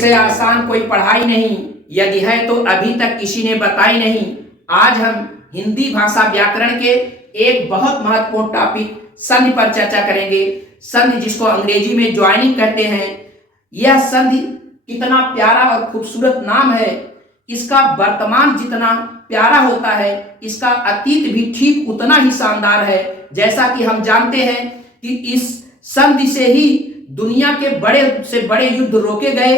से आसान कोई पढ़ाई नहीं, यदि है तो अभी तक किसी ने बताई नहीं। आज हम हिंदी भाषा व्याकरण के एक बहुत महत्वपूर्ण टॉपिक संधि पर चर्चा करेंगे। संधि जिसको अंग्रेजी में ज्वाइनिंग कहते हैं। यह संधि कितना प्यारा और खूबसूरत नाम है। इसका वर्तमान जितना प्यारा होता है, इसका अतीत भी ठीक उतना ही शानदार है। जैसा कि हम जानते हैं कि इस संधि से ही दुनिया के बड़े से बड़े युद्ध रोके गए।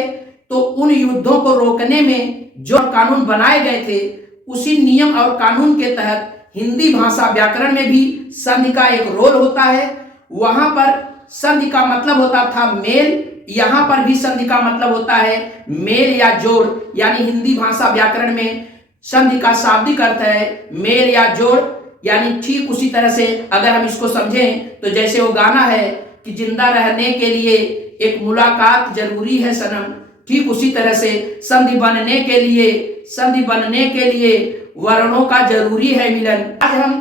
तो उन युद्धों को रोकने में जो कानून बनाए गए थे, उसी नियम और कानून के तहत हिंदी भाषा व्याकरण में भी संधि का एक रोल होता है। वहां पर संधि का मतलब होता था मेल, यहां पर भी संधि का मतलब होता है मेल या जोड़। यानी हिंदी भाषा व्याकरण में संधि का शाब्दिक अर्थ है मेल या जोड़। यानी ठीक उसी तरह से अगर हम इसको समझें तो जैसे वो गाना है कि जिंदा रहने के लिए एक मुलाकात जरूरी है सनम, ठीक उसी तरह से संधि बनने के लिए वर्णों का जरूरी है मिलन। आज हम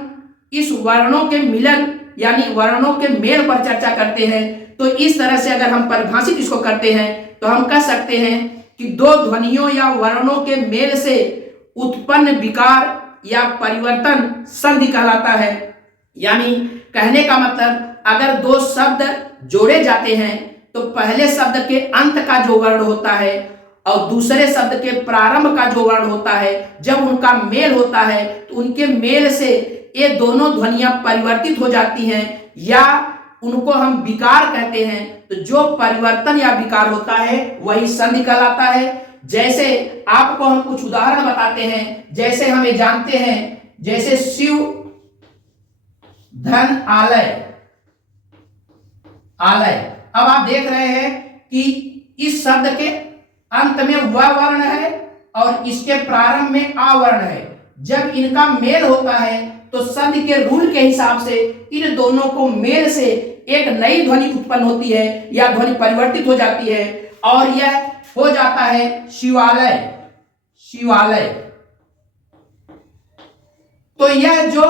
इस वर्णों के मिलन यानी वर्णों के मेल पर चर्चा करते हैं। तो इस तरह से अगर हम परिभाषित इसको करते हैं तो हम कह सकते हैं कि दो ध्वनियों या वर्णों के मेल से उत्पन्न विकार या परिवर्तन संधि कहलाता है। यानी कहने का मतलब अगर दो शब्द जोड़े जाते हैं तो पहले शब्द के अंत का जो वर्ण होता है और दूसरे शब्द के प्रारंभ का जो वर्ण होता है, जब उनका मेल होता है तो उनके मेल से ये दोनों ध्वनियां परिवर्तित हो जाती हैं या उनको हम विकार कहते हैं। तो जो परिवर्तन या विकार होता है वही संधि कहलाता है। जैसे आपको हम कुछ उदाहरण बताते हैं। जैसे हम ये जानते हैं, जैसे शिव धन आलय। अब आप देख रहे हैं कि इस शब्द के अंत में व वर्ण है और इसके प्रारंभ में आ वर्ण है। जब इनका मेल होता है तो संधि के रूल के हिसाब से इन दोनों को मेल से एक नई ध्वनि उत्पन्न होती है या ध्वनि परिवर्तित हो जाती है और यह हो जाता है शिवालय। तो यह जो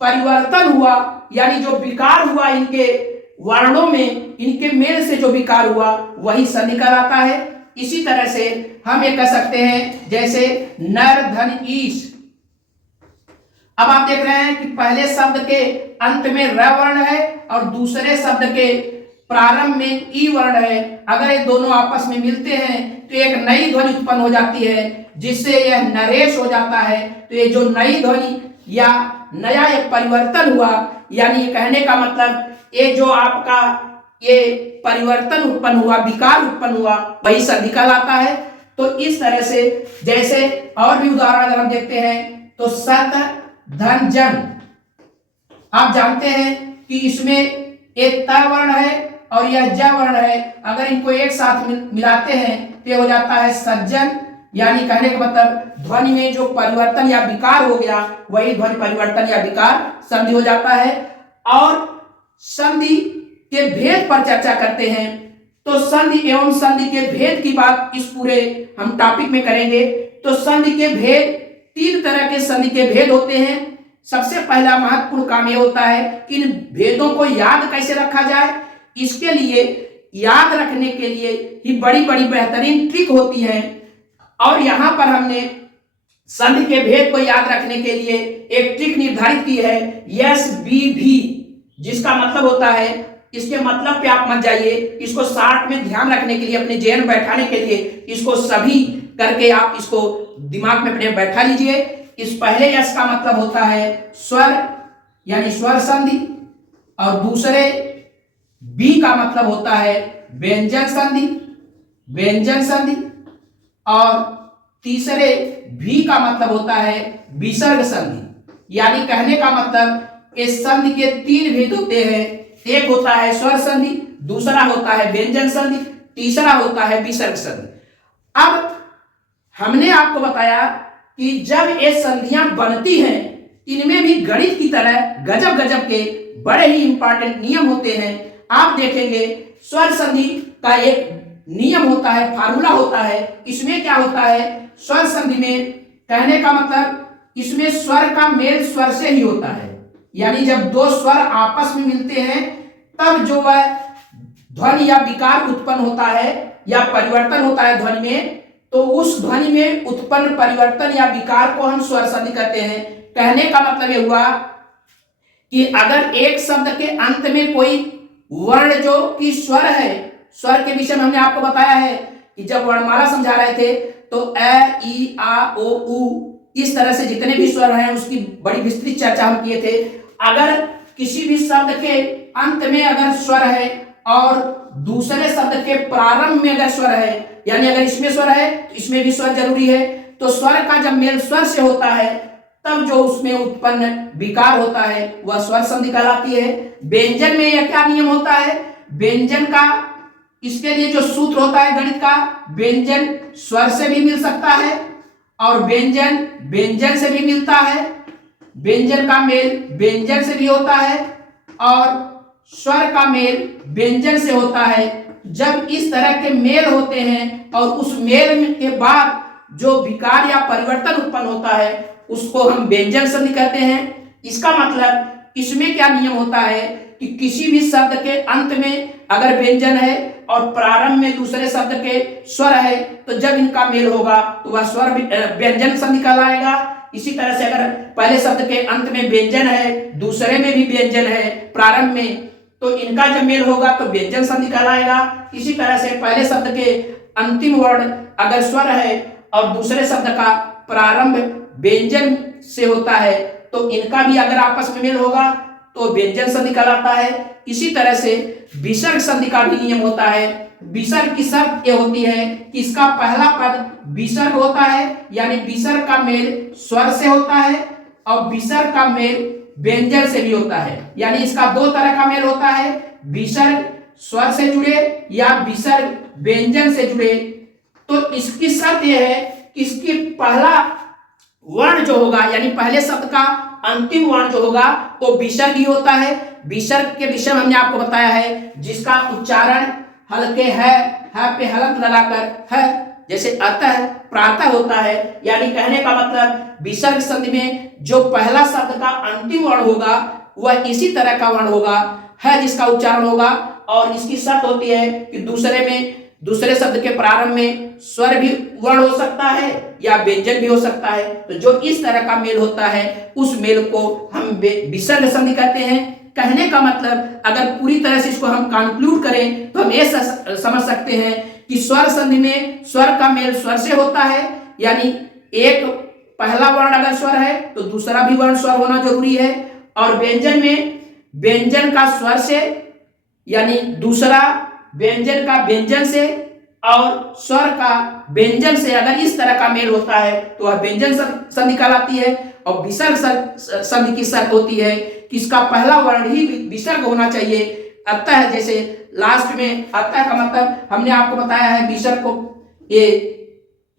परिवर्तन हुआ यानी जो विकार हुआ इनके वर्णों में, इनके मेल से जो विकार हुआ वही संधि कहलाता है। इसी तरह से हम ये कह सकते हैं जैसे नर धन ईश। अब आप देख रहे हैं कि पहले शब्द के अंत में र वर्ण है और दूसरे शब्द के प्रारंभ में ई वर्ण है। अगर ये दोनों आपस में मिलते हैं तो एक नई ध्वनि उत्पन्न हो जाती है जिससे यह नरेश हो जाता है। तो ये जो नई ध्वनि या नया एक परिवर्तन हुआ, यानी ये कहने का मतलब ये जो आपका ये परिवर्तन उत्पन्न हुआ, विकार उत्पन्न हुआ, वही संधि कहलाता है। तो इस तरह से जैसे और भी उदाहरण अगर हम देखते हैं तो सत धन जन। आप जानते हैं कि इसमें एक त वर्ण है और यह ज वर्ण है। अगर इनको एक साथ मिलाते हैं तो हो जाता है सज्जन। यानी कहने का मतलब ध्वनि में जो परिवर्तन या विकार हो गया वही ध्वनि परिवर्तन या विकार संधि हो जाता है। और संधि के भेद पर चर्चा करते हैं तो संधि एवं संधि के भेद की बात इस पूरे हम टॉपिक में करेंगे। तो संधि के भेद, तीन तरह के संधि के भेद होते हैं। सबसे पहला महत्वपूर्ण काम यह होता है कि इन भेदों को याद कैसे रखा जाए। इसके लिए याद रखने के लिए ही बड़ी बड़ी बेहतरीन ट्रिक होती हैं। और यहां पर हमने संधि के भेद को याद रखने के लिए एक ट्रिक निर्धारित की है, SBV, जिसका मतलब होता है, इसके मतलब पे आप मत जाइए, इसको शार्ट में ध्यान रखने के लिए, अपने जेहन बैठाने के लिए इसको सभी करके आप इसको दिमाग में अपने बैठा लीजिए। इस पहले यश का मतलब होता है स्वर यानी स्वर संधि और दूसरे बी का मतलब होता है व्यंजन संधि और तीसरे भी का मतलब होता है विसर्ग संधि। यानी कहने का मतलब इस संधि के तीन भेद होते हैं। एक होता है स्वर संधि, दूसरा होता है व्यंजन संधि, तीसरा होता है विसर्ग संधि। अब हमने आपको बताया कि जब ये संधियां बनती हैं, इनमें भी गणित की तरह गजब गजब के बड़े ही इंपॉर्टेंट नियम होते हैं। आप देखेंगे स्वर संधि का एक नियम होता है, फार्मूला होता है। इसमें क्या होता है, स्वर संधि में कहने का मतलब इसमें स्वर का मेल स्वर से ही होता है। यानी जब दो स्वर आपस में मिलते हैं तब जो वह ध्वनि या विकार उत्पन्न होता है या परिवर्तन होता है ध्वनि में, तो उस ध्वनि में उत्पन्न परिवर्तन या विकार को हम स्वर संधि कहते हैं। कहने का मतलब ये हुआ कि अगर एक शब्द के अंत में कोई वर्ण जो कि स्वर है, स्वर के विषय में हमने आपको बताया है कि जब वर्णमाला समझा रहे थे तो अ, ई, आ, ओ, उ, इस तरह से जितने भी स्वर हैं उसकी बड़ी विस्तृत चर्चा हम किए थे। अगर किसी भी शब्द के अंत में अगर स्वर है और दूसरे शब्द के प्रारंभ में अगर स्वर है, यानी अगर इसमें स्वर है तो इसमें भी स्वर जरूरी है, तो स्वर का जब मेल स्वर से होता है तब जो उसमें उत्पन्न विकार होता है वह स्वर संधि कहलाती है। व्यंजन में यह क्या नियम होता है? व्यंजन का, इसके लिए जो सूत्र होता है गणित का, व्यंजन स्वर से भी मिल सकता है और व्यंजन व्यंजन से भी मिलता है, व्यंजन का मेल व्यंजन से भी होता है और स्वर का मेल व्यंजन से होता है। जब इस तरह के मेल होते हैं और उस मेल के बाद जो विकार या परिवर्तन उत्पन्न होता है उसको हम व्यंजन संधि कहते हैं। इसका मतलब इसमें क्या नियम होता है कि किसी भी शब्द के अंत में अगर व्यंजन है और प्रारंभ में दूसरे शब्द के स्वर है तो जब इनका मेल होगा तो वह स्वर व्यंजन संधि कहलाएगा। इसी तरह से अगर पहले शब्द के अंत में व्यंजन है, दूसरे में भी व्यंजन है प्रारंभ में, तो इनका जब मेल होगा तो व्यंजन संधि कहलाएगा। इसी तरह से पहले शब्द के अंतिम वर्ण अगर स्वर है और दूसरे शब्द का प्रारंभ व्यंजन से होता है तो इनका भी अगर आपस में मेल होगा तो व्यंजन संधि कहलाता है। इसी तरह से विसर्ग संधि का भी नियम होता है। विसर्ग की शर्त यह होती है कि इसका पहला पद विसर्ग होता है, यानी विसर्ग का मेल स्वर से होता है और विसर्ग का मेल व्यंजन से भी होता है। यानी इसका दो तरह का मेल होता है, विसर्ग स्वर से जुड़े या विसर्ग व्यंजन से जुड़े। तो इसकी शर्त यह है कि इसकी पहला वर्ण जो होगा यानी पहले शब्द का अंतिम वर्ण जो होगा वो विसर्ग ही होता है। विसर्ग के विषय में हमने आपको बताया है जिसका उच्चारण हल्के है पे हलक लगाकर है, जैसे अतः प्रातः होता है। यानी कहने का मतलब विसर्ग संधि में जो पहला शब्द का अंतिम वर्ण होगा वह इसी तरह का वर्ण होगा, है जिसका उच्चारण होगा। और इसकी शर्त होती है कि दूसरे शब्द के प्रारंभ में स्वर भी वर्ण हो सकता है या व्यंजन भी हो सकता है। तो जो इस तरह का मेल होता है उस मेल को हम विसर्ग संधि कहते हैं। कहने का मतलब अगर पूरी तरह से इसको हम कंक्लूड करें तो हम ये समझ सकते हैं कि स्वर संधि में स्वर का मेल स्वर से होता है, यानी एक पहला वर्ण अगर स्वर है तो दूसरा भी वर्ण स्वर होना जरूरी है। और व्यंजन में व्यंजन का स्वर से, यानी दूसरा व्यंजन का व्यंजन से और स्वर का व्यंजन से अगर इस तरह का मेल होता है तो वह व्यंजन संधि कहलाती है। और विसर्ग संधि की शर्त होती है कि इसका पहला वर्ण ही विसर्ग होना चाहिए। अतः जैसे लास्ट में अतः का मतलब हमने आपको बताया है, विसर्ग को ये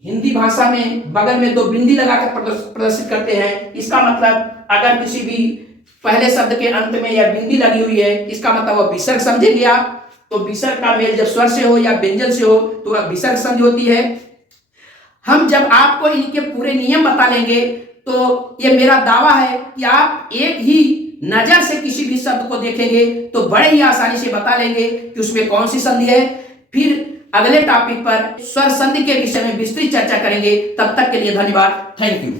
हिंदी भाषा में बगल में दो बिंदी लगाकर प्रदर्शित करते हैं। इसका मतलब अगर किसी भी पहले शब्द के अंत में यह बिंदी लगी हुई है इसका मतलब वह विसर्ग समझेंगे आप। तो विसर्ग का मेल जब स्वर से हो या व्यंजन से हो तो वह विसर्ग संधि होती है। हम जब आपको इनके पूरे नियम बता लेंगे तो ये मेरा दावा है कि आप एक ही नजर से किसी भी शब्द को देखेंगे तो बड़े ही आसानी से बता लेंगे कि उसमें कौन सी संधि है। फिर अगले टॉपिक पर स्वर संधि के विषय में विस्तृत चर्चा करेंगे। तब तक के लिए धन्यवाद। Thank you.